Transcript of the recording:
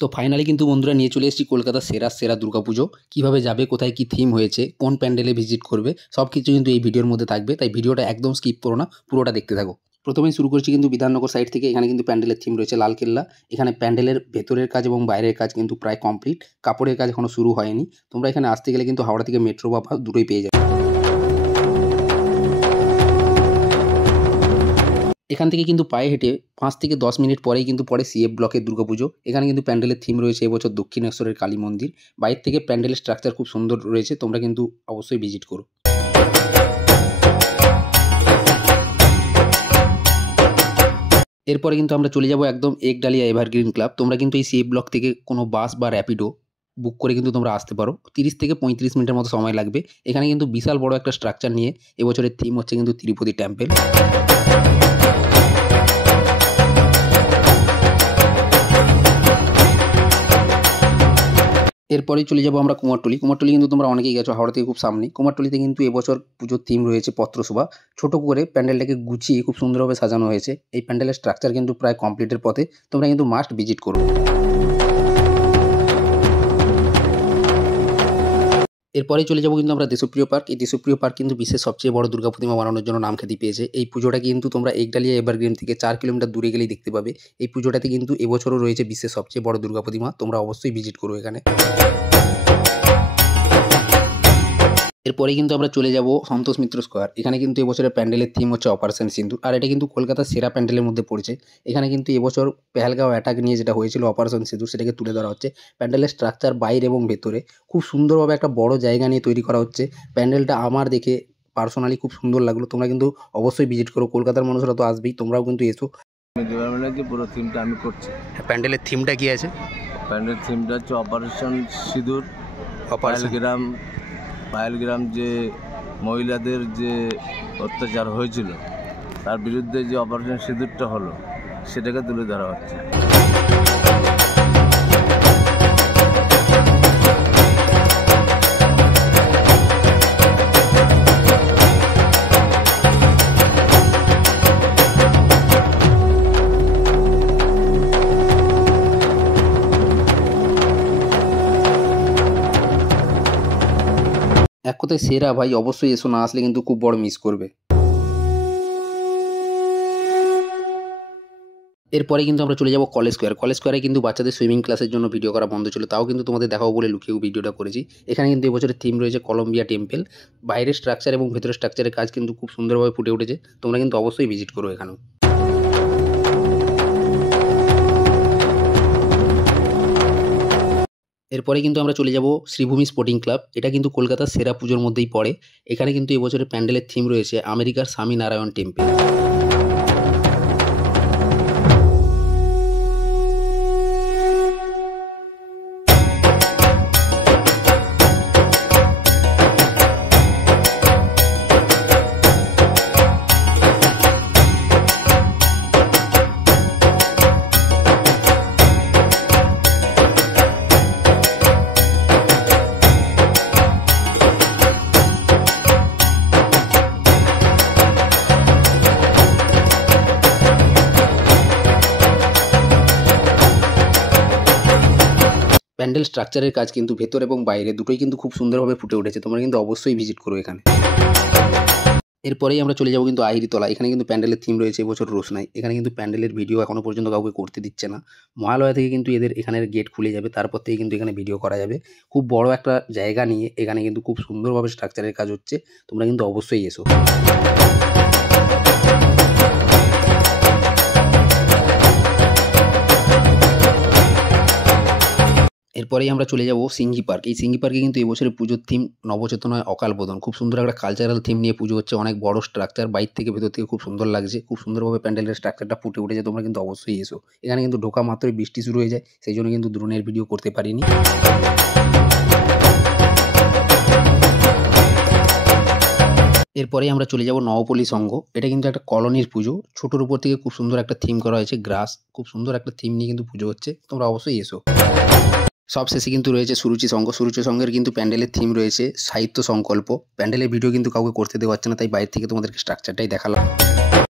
তো ফাইনালি কিন্তু বন্ধুরা নিয়ে চলে এসেছি কলকাতার সেরা দুর্গাপুজো। কীভাবে যাবে, কোথায় কী থিম হয়েছে, কোন প্যান্ডেলে ভিজিট করবে, সব কিছু কিন্তু এই ভিডিওর মধ্যে থাকবে। তাই ভিডিওটা একদম স্কিপ করো না, পুরোটা দেখতে থাকো। প্রথমেই শুরু করছি কিন্তু বিধাননগর সাইড থেকে। এখানে কিন্তু প্যান্ডেলের থিম রয়েছে লালকেল্লা। এখানে প্যান্ডেলের ভেতরের কাজ এবং বাইরের কাজ কিন্তু প্রায় কমপ্লিট। কাপড়ের কাজ এখনো শুরু হয়নি। তোমরা এখানে আসতে গেলে কিন্তু হাওড়া থেকে মেট্রো বা বাস দুটোই পেয়ে যাবে। এখান থেকে কিন্তু পায়ে হেঁটে 5 থেকে 10 মিনিট পরেই কিন্তু পড়ে সিএফ ব্লকের দুর্গাপুজো। এখানে কিন্তু প্যান্ডেলের থিম রয়েছে এবছর দক্ষিণেশ্বরের কালী মন্দির। বাইরে থেকে প্যান্ডেলের স্ট্রাকচার খুব সুন্দর রয়েছে, তোমরা কিন্তু অবশ্যই ভিজিট করো। এরপরে কিন্তু আমরা চলে যাব একদম একডালিয়া এভারগ্রিন ক্লাব। তোমরা কিন্তু এই সিএফ ব্লক থেকে কোনো বাস বা র্যাপিডো বুক করে কিন্তু তোমরা আসতে পারো। 30 থেকে 35 মিনিটের মতো সময় লাগবে। এখানে কিন্তু বিশাল বড় একটা স্ট্রাকচার নিয়ে এবছরের থিম হচ্ছে কিন্তু তিরুপতি টেম্পল। এরপরেই চলে যাবো আমরা কুমারটুলি। কুমারটুলি কিন্তু তোমরা অনেকেই গেছো, হাওড়া থেকে খুব সামনে। কুমারটুলিতে কিন্তু এবছর পুজোর থিম রয়েছে পত্রশোভা। ছোট করে প্যান্ডেলটাকে গুছিয়ে খুব সুন্দরভাবে সাজানো হয়েছে। এই প্যান্ডেলের স্ট্রাকচার কিন্তু প্রায় কমপ্লিটের পথে, তোমরা কিন্তু মাস্ট ভিজিট করো। এরপরেই চলে যাবো কিন্তু আমরা দেশপ্রিয় পার্ক। এই দেশপ্রিয় পার্ক কিন্তু বিশ্বের সবচেয়ে বড় দুর্গা প্রতিমা বানানোর জন্য নাম খ্যাতি পেয়েছে। এই পুজোটা কিন্তু তোমরা একডালিয়া এভারগ্রিন থেকে 4 কিলোমিটার দূরে গেলেই দেখতে পাবে। এই পুজোটাতে কিন্তু এবছরও রয়েছে বিশ্বের সবচেয়ে বড় দুর্গা প্রতিমা। তোমরা অবশ্যই ভিজিট করো এখানে। এরপরে কিন্তু আমরা চলে যাব সন্তোষ মিত্র স্কোয়ার। এখানে কিন্তু এবছরের প্যান্ডেলের থিম হচ্ছে অপারেশন সিন্দুর। আর এটা কিন্তু কলকাতার সেরা প্যান্ডেলের মধ্যে পড়েছে। এখানে কিন্তু এবছর পেহেলগাঁও অ্যাটাক নিয়ে যেটা হয়েছিল অপারেশন সিন্দুর, সেটাকে তুলে ধরা হচ্ছে। প্যান্ডেলের স্ট্রাকচার বাইরে এবং ভেতরে খুব সুন্দরভাবে একটা বড় জায়গা নিয়ে তৈরি করা হচ্ছে। প্যান্ডেলটা আমার দেখে পার্সোনালি খুব সুন্দর লাগলো। তোমরা কিন্তু অবশ্যই ভিজিট করো। কলকাতার মানুষরা তো আসবেই, তোমরাও কিন্তু এসো। পুরো থিমটা আমি করছি। প্যান্ডেলের থিমটা কি আছে? প্যান্ডেলের থিমটা হচ্ছে অপারেশন সিঁদুর। পায়েলগ্রাম যে মহিলাদের যে অত্যাচার হয়েছিল তার বিরুদ্ধে যে অপারেশন সিঁদুরটা হলো সেটাকে তুলে ধরা হচ্ছে। এক কথায় সেরা ভাই, অবশ্যই এসো, না আসলে কিন্তু খুব বড় মিস করবে। এরপরে কিন্তু আমরা চলে যাব কলেজ স্কোয়ার। কলেজ স্কোয়ারে কিন্তু বাচ্চাদের সুইমিং ক্লাসের জন্য ভিডিও করা বন্ধ ছিল, তাও কিন্তু তোমাদের দেখাবো বলে লুকিয়েও ভিডিওটা করেছি। এখানে কিন্তু এবছরের থিম রয়েছে কলম্বিয়া টেম্পল। বাইরের স্ট্রাকচার এবং ভেতরের স্ট্রাকচারের কাজ কিন্তু খুব সুন্দরভাবে ফুটে উঠেছে। তোমরা কিন্তু অবশ্যই ভিজিট করো এখানেও। এরপরে কিন্তু আমরা চলে যাব শ্রীভূমি স্পোর্টিং ক্লাব। এটা কিন্তু কলকাতার সেরা পুজোর মধ্যেই পড়ে। এখানে কিন্তু এবছরের প্যান্ডেলের থিম রয়েছে আমেরিকার স্বামী নারায়ণ টেম্পল। প্যান্ডেল স্ট্রাকচারের কাজ কিন্তু ভেতর এবং বাইরে দুটোই কিন্তু খুব সুন্দরভাবে ফুটে উঠেছে। তোমরা কিন্তু অবশ্যই ভিজিট করো এখানে। এরপরেই আমরা চলে যাবো কিন্তু আহিরিতলা। এখানে কিন্তু প্যান্ডেলের থিম রয়েছে এবছর রোশনাই। এখানে কিন্তু প্যান্ডেলের ভিডিও এখনো পর্যন্ত কাউকে করতে দিচ্ছে না। মহালয়া থেকে কিন্তু এদের এখানের গেট খুলে যাবে, তারপর থেকে কিন্তু এখানে ভিডিও করা যাবে। খুব বড় একটা জায়গা নিয়ে এখানে কিন্তু খুব সুন্দরভাবে স্ট্রাকচারের কাজ হচ্ছে। তোমরা কিন্তু অবশ্যই এসো। এরপরেই আমরা চলে যাব সিঙ্গি পার্ক। এই সিঙ্গি পার্কে কিন্তু এবছরের পুজোর থিম নবচেতনায় অকাল বোধন। খুব সুন্দর একটা কালচারাল থিম নিয়ে পুজো হচ্ছে। অনেক বড় স্ট্রাকচার, বাইরে থেকে ভেতর থেকে খুব সুন্দর লাগছে। খুব সুন্দরভাবে প্যান্ডেলের স্ট্রাকচারটা ফুটে উঠেছে। তোমরা কিন্তু অবশ্যই এসো। এখানে কিন্তু ঢোকা মাত্রই বৃষ্টি শুরু হয়ে যায়, সেই জন্য কিন্তু ড্রোনের ভিডিও করতে পারিনি। এরপরেই আমরা চলে যাব নবপল্লী সংঘ। এটা কিন্তু একটা কলোনির পুজো। ছোটোর উপর থেকে খুব সুন্দর একটা থিম করা হয়েছে গ্রাস। খুব সুন্দর একটা থিম নিয়ে কিন্তু পুজো হচ্ছে। তোমরা অবশ্যই এসো। সবশেষে কিন্তু রয়েছে সুরুচি সংঘ। সুরুচি সংঘের কিন্তু প্যান্ডেলের থিম রয়েছে সাহিত্য সংকল্প। প্যান্ডেলের ভিডিও কিন্তু কাউকে করতে দেওয়া হচ্ছে না, তাই বাইরে থেকে তোমাদেরকে স্ট্রাকচারটাই দেখালাম।